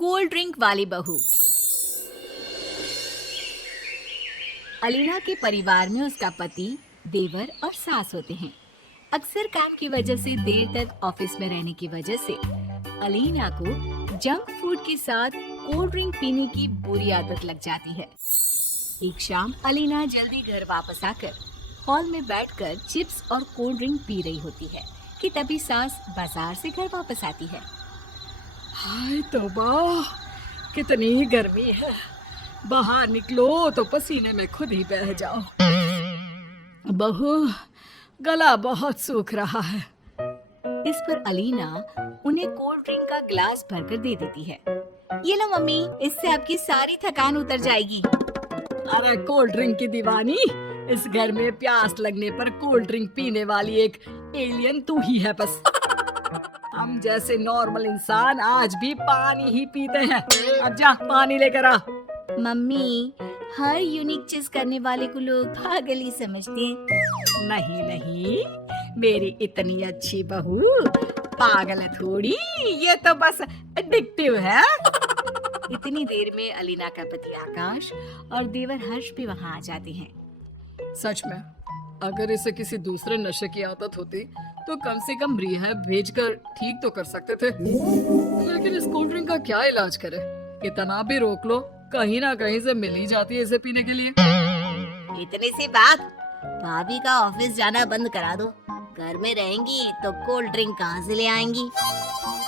Cold drink वाली बहू। अलीना के परिवार में उसका पति, देवर और सास होते हैं। अक्सर काम की वजह से देर तक ऑफिस में रहने की वजह से अलीना को जंक फूड के साथ कोल्ड ड्रिंक पीने की बुरी आदत लग जाती है। एक शाम अलीना जल्दी घर वापस आकर हॉल में बैठकर चिप्स और कोल्ड ड्रिंक पी रही होती है कि तभी सास बाजार से घर वापस आती है। हाय तौबा, कितनी गर्मी है। बाहर निकलो तो पसीने में खुद ही बह जाओ। बहू, गला बहुत सूख रहा है। इस पर अलीना उन्हें कोल्ड ड्रिंक का ग्लास भरकर दे देती है। ये लो मम्मी, इससे आपकी सारी थकान उतर जाएगी। अरे कोल्ड ड्रिंक की दीवानी, इस घर में प्यास लगने पर कोल्ड ड्रिंक पीने वाली एक एलियन तू ही है बस। हम जैसे नॉर्मल इंसान आज भी पानी ही पीते हैं। अब जा पानी लेकर आ। मम्मी, हर यूनिक चीज करने वाले को लोग पागल ही समझते हैं। नहीं नहीं, मेरी इतनी अच्छी बहू पागल थोड़ी, ये तो बस एडिक्टिव है। इतनी देर में अलीना का पति आकाश और देवर हर्ष भी वहाँ आ जाते हैं। सच में, अगर इसे किसी दूसरे नशे की आदत होती तो कम से कम रिहैब भेजकर ठीक तो कर सकते थे, लेकिन इस कोल्ड ड्रिंक का क्या इलाज करे? कितना भी रोक लो, कहीं ना कहीं से मिल ही जाती है इसे पीने के लिए। इतनी सी बात, भाभी का ऑफिस जाना बंद करा दो। घर में रहेंगी तो कोल्ड ड्रिंक कहाँ से ले आएंगी?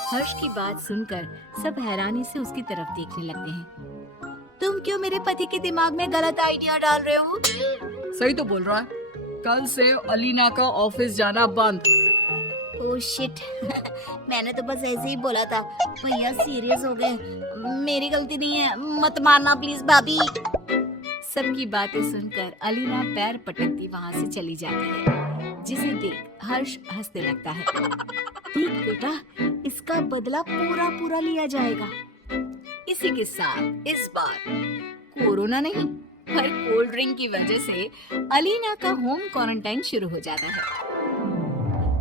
हर्ष की बात सुनकर सब हैरानी से उसकी तरफ देखने लगते हैं। तुम क्यों मेरे पति के दिमाग में गलत आइडिया डाल रहे हो? सही तो बोल रहा है, कल से अलीना का ऑफिस जाना बंद। ओह शिट, मैंने तो बस ऐसे ही बोला था। भैया सीरियस हो गए, मेरी गलती नहीं है, मत मारना प्लीज भाभी। सबकी बातें सुनकर अलीना पैर पटकती वहाँ से चली जाती है, जिसे देख हर्ष हंसने लगता है। देख बेटा, इसका बदला पूरा पूरा लिया जाएगा। इसी के साथ इस बार कोरोना नहीं पर कोल्ड ड्रिंक की वजह से अलीना का होम क्वारंटाइन शुरू हो जाता है।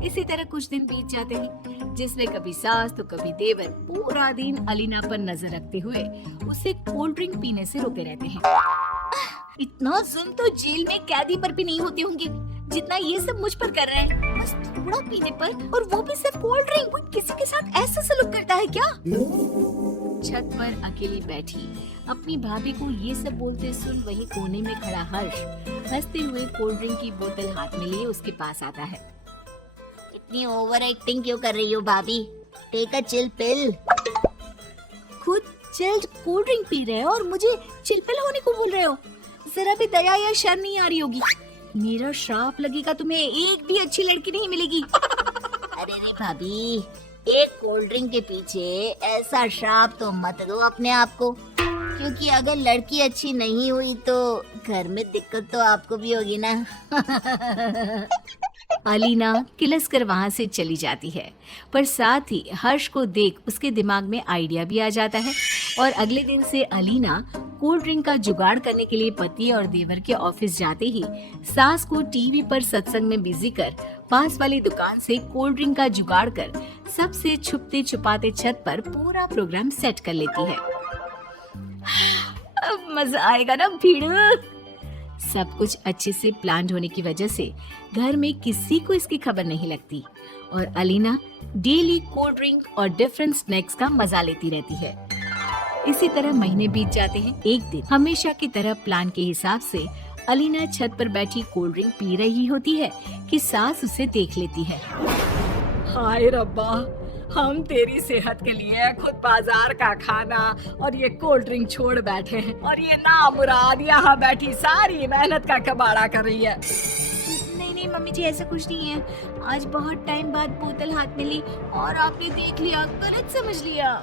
इसी तरह कुछ दिन बीत जाते हैं, जिसमें कभी सास तो कभी देवर पूरा दिन अलीना पर नजर रखते हुए उसे कोल्ड ड्रिंक पीने से रोके रहते हैं। इतना जुल्म तो जेल में कैदी पर भी नहीं होते होंगे जितना ये सब मुझ पर कर रहे हैं। बस थोड़ा पीने पर, और वो भी सिर्फ कोल्ड ड्रिंक। कोई किसी के साथ ऐसा सलूक करता है क्या? छत पर अकेली बैठी अपनी भाभी को ये सब बोलते सुन वही कोने में खड़ा हर्ष हंसते हुए कोल्ड ड्रिंक की बोतल हाथ में लिए उसके पास आता है। इतनी ओवर एक्टिंग क्यों कर रही हो भाभी? Take a chill pill. खुद चिल्ड कोल्ड ड्रिंक पी रहे हो और मुझे चिल पिल होने को बोल रहे हो? जरा भी दया या शर्म नहीं आ रही होगी? मेरा श्राप लगेगा, तुम्हें एक भी अच्छी लड़की नहीं मिलेगी। अरे नहीं भाभी, एक कोल्ड ड्रिंक के पीछे ऐसा श्राप तो मत दो अपने आप को, क्योंकि अगर लड़की अच्छी नहीं हुई तो घर में दिक्कत तो आपको भी होगी ना। अलीना किलस कर वहाँ से चली जाती है, पर साथ ही हर्ष को देख उसके दिमाग में आइडिया भी आ जाता है और अगले दिन से अलीना कोल्ड ड्रिंक का जुगाड़ करने के लिए पति और देवर के ऑफिस जाते ही सास को टीवी पर सत्संग में बिजी कर पास वाली दुकान से कोल्ड ड्रिंक का जुगाड़ कर सबसे छुपते छुपाते छत पर पूरा प्रोग्राम सेट कर लेती है। अब मजा आएगा ना भीड़। सब कुछ अच्छे से प्लान होने की वजह से घर में किसी को इसकी खबर नहीं लगती और अलीना डेली कोल्ड ड्रिंक और डिफरेंट स्नैक्स का मजा लेती रहती है। इसी तरह महीने बीत जाते हैं। एक दिन हमेशा की तरह प्लान के हिसाब से अलीना छत पर बैठी कोल्ड ड्रिंक पी रही होती है कि सास उसे देख लेती है। हाय रब्बा, हम तेरी सेहत के लिए खुद बाजार का खाना और ये कोल्ड ड्रिंक छोड़ बैठे हैं और ये नामुराद यहाँ बैठी सारी मेहनत का कबाड़ा कर रही है। नहीं नहीं मम्मी जी, ऐसा कुछ नहीं है। आज बहुत टाइम बाद बोतल हाथ में ली और आपने देख लिया, गलत समझ लिया।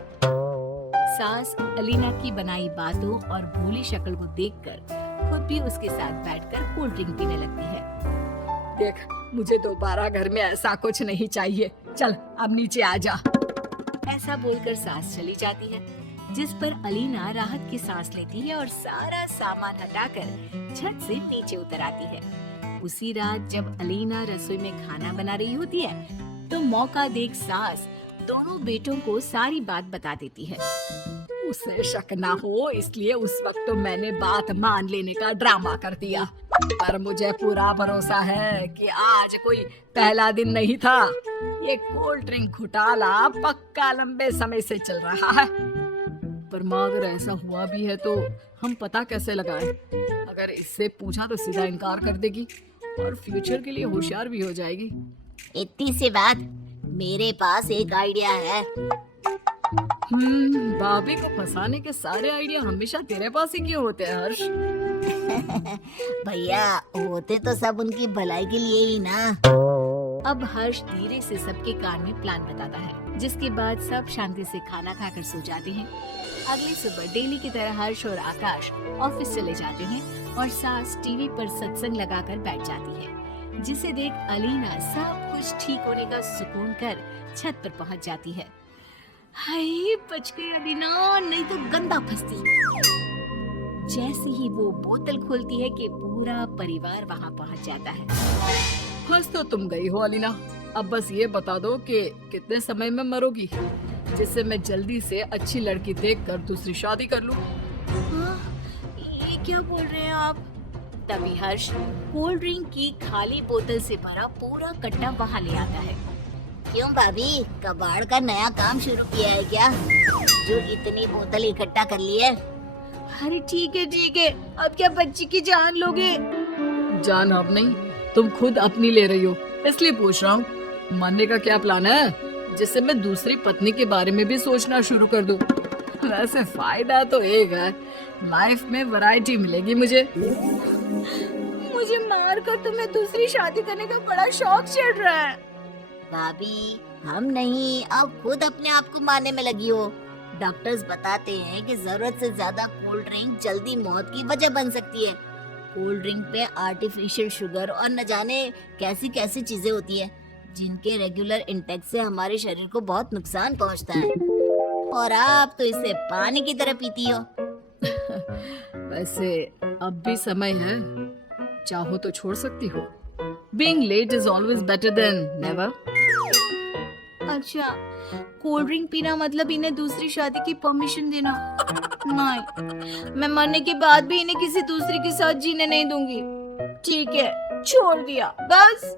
सास अलीना की बनाई बातों और भोली शक्ल को देखकर खुद भी उसके साथ बैठकर कोल्ड ड्रिंक पीने लगती है। देख, मुझे दोबारा घर में ऐसा कुछ नहीं चाहिए। चल अब नीचे आ जा। ऐसा बोलकर सास चली जाती है, जिस पर अलीना राहत की सांस लेती है और सारा सामान हटाकर छत से नीचे उतर आती है। उसी रात जब अलीना रसोई में खाना बना रही होती है तो मौका देख सास दोनों बेटों को सारी बात बता देती है। उसे शक ना हो इसलिए उस वक्त तो मैंने बात मान लेने का ड्रामा कर दिया, पर मुझे पूरा भरोसा है कि आज कोई पहला दिन नहीं था। ये कोल्ड ड्रिंक घोटाला पक्का लंबे समय से चल रहा है। पर माँ अगर ऐसा हुआ भी है तो हम पता कैसे लगाएं? अगर इससे पूछा तो सीधा इनकार कर देगी और फ्यूचर के लिए होशियार भी हो जाएगी। इतनी सी बात, मेरे पास एक आइडिया है। भाभी को फंसाने के सारे आइडिया हमेशा तेरे पास ही क्यों होते हैं हर्ष? भैया, होते तो सब उनकी भलाई के लिए ही ना। अब हर्ष धीरे से सबके कान में प्लान बताता है, जिसके बाद सब शांति से खाना खाकर सो जाते हैं। अगली सुबह डेली की तरह हर्ष और आकाश ऑफिस चले जाते हैं और सास टीवी पर सत्संग लगाकर बैठ जाती है, जिसे देख अलीना सब कुछ ठीक होने का सुकून कर छत पर पहुंच जाती है। हाय, बच गई अलीना, नहीं तो गंदा फंसती। जैसे ही वो बोतल खोलती है कि पूरा परिवार वहां पहुंच जाता है। फंस तो तुम गई हो अलीना, अब बस ये बता दो कि कितने समय में मरोगी, जिससे मैं जल्दी से अच्छी लड़की देखकर दूसरी शादी कर लूं। हाँ, ये क्या बोल रहे हैं आप? तभी हर्ष कोल्ड ड्रिंक की खाली बोतल से भरा पूरा कट्टा वहां ले आता है। क्यों भाभी, कबाड़ का नया काम शुरू किया है क्या, जो इतनी बोतल इकट्ठा कर ली है? अरे ठीक है, अब क्या बच्ची की जान लोगे? जान अब नहीं, तुम खुद अपनी ले रही हो, इसलिए पूछ रहा हूँ। मानने का क्या प्लान है, जिससे मैं दूसरी पत्नी के बारे में भी सोचना शुरू कर दूं? वैसे फायदा तो एक है, लाइफ में वैरायटी मिलेगी मुझे मारकर तुम्हें दूसरी शादी करने का बड़ा शौक चढ़ रहा है। भाभी, हम नहीं, आप खुद अपने आप को मारने में लगी हो। डॉक्टर्स बताते हैं कि जरूरत से ज्यादा कोल्ड ड्रिंक जल्दी मौत की वजह बन सकती है। कोल्ड ड्रिंक पे आर्टिफिशियल शुगर और न जाने कैसी कैसी चीजें होती है, जिनके रेगुलर इंटेक से हमारे शरीर को बहुत नुकसान पहुंचता है। और आप तो इसे पानी की तरह पीती हो। वैसे अब भी समय है, चाहो तो छोड़ सकती हो। Being late is always better than never. अच्छा, कोल्ड ड्रिंक पीना मतलब इन्हें दूसरी शादी की परमिशन देना? नहीं, मैं मरने के बाद भी इन्हें किसी दूसरे के साथ जीने नहीं दूंगी। ठीक है, छोड़ दिया, बस।